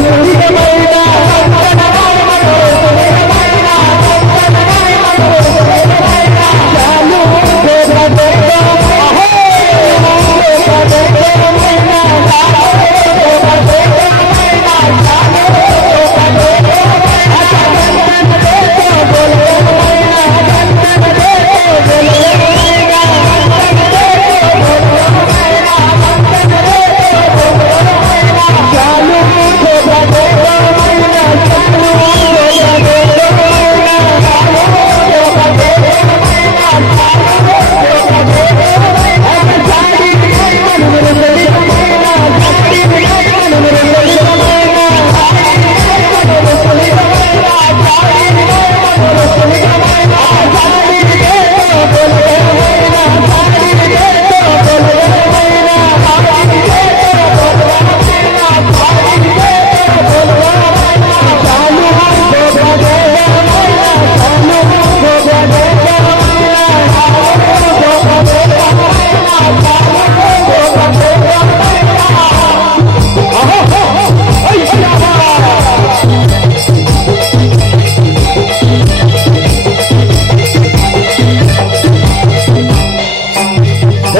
República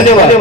六百六